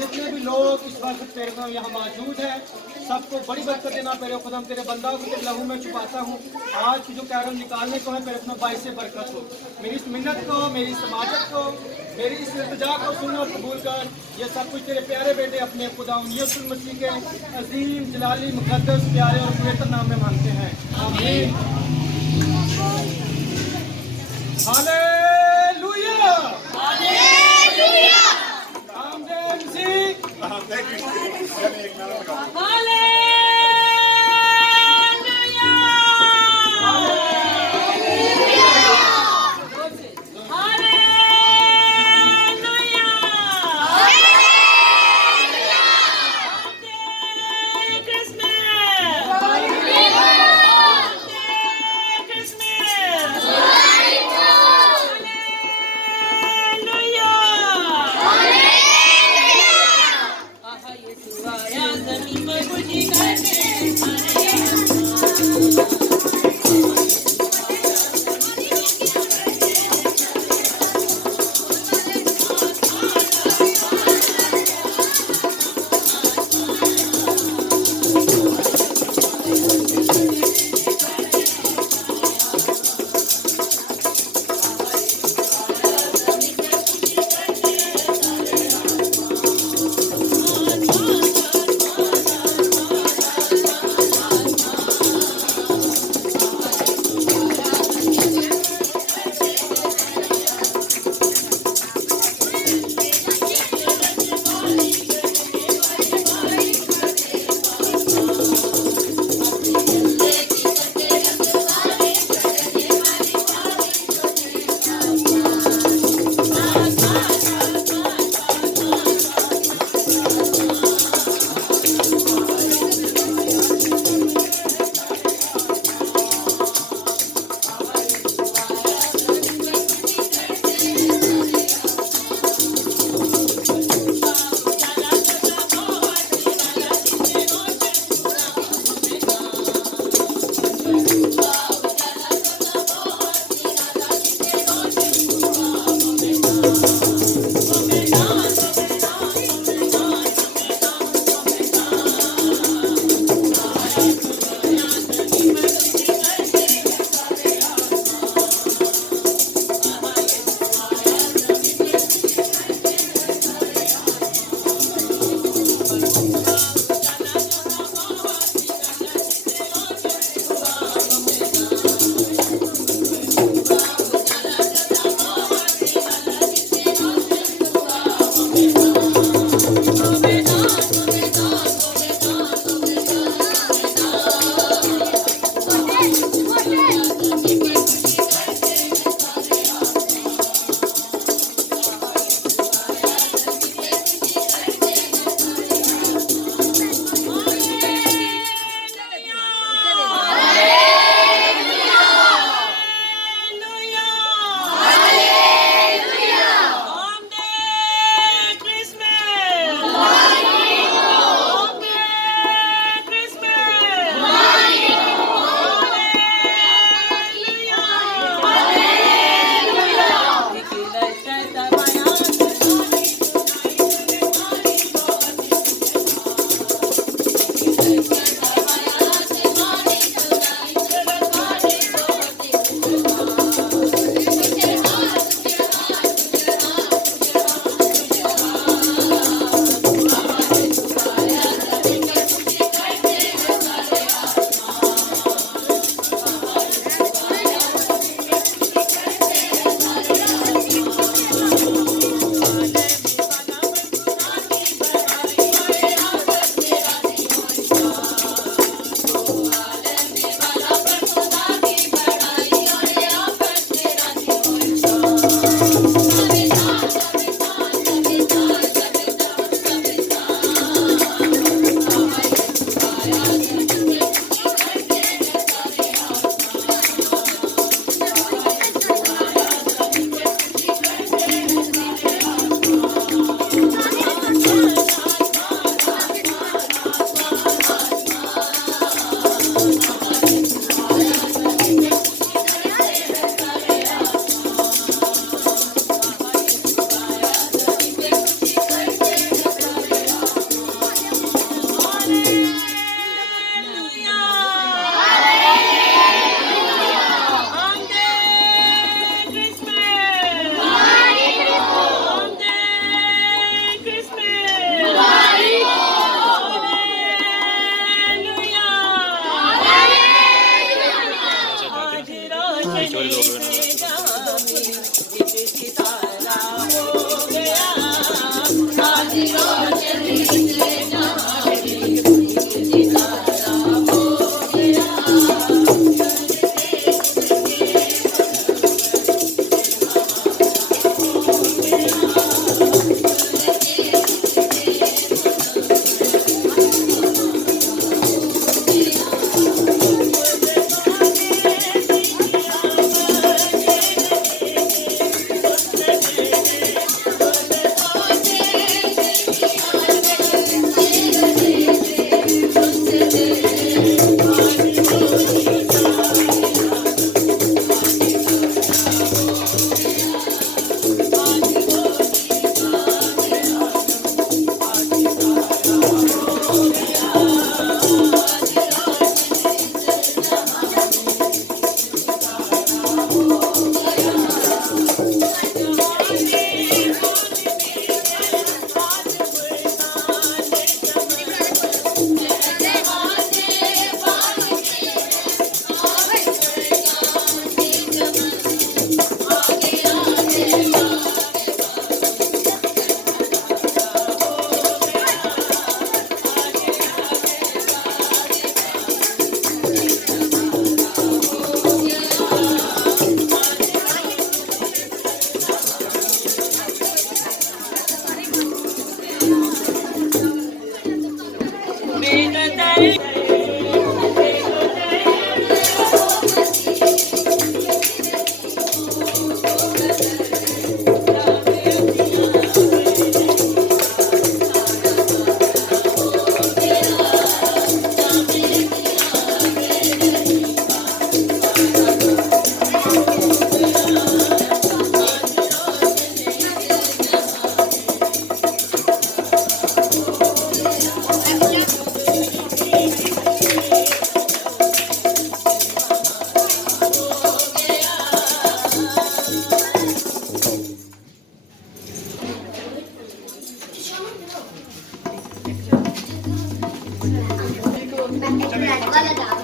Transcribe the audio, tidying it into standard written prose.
जितने भी लोग इस वक्त तेरे को यहाँ मौजूद हैं, सबको बड़ी बरकत देना पेरे खुदम, तेरे बंदा को तेरे लहू में छुपाता हूँ। आज की जो कैरम निकालने को है, पेरे अपना बाइस से बरकत हो। मेरी इस मिन्नत को, मेरी समाजत को, मेरी इस इल्तिजा को सुन और कबूल कर। ये सब कुछ तेरे प्यारे बेटे अपने खुदा यीशु मसीह के अजीम जलाली मुकद्दस प्यारे और पवित्र नाम में मांगते हैं, आमीन। Hallelujah, hallelujah. आमीन जी। जमीन में बुझी वाला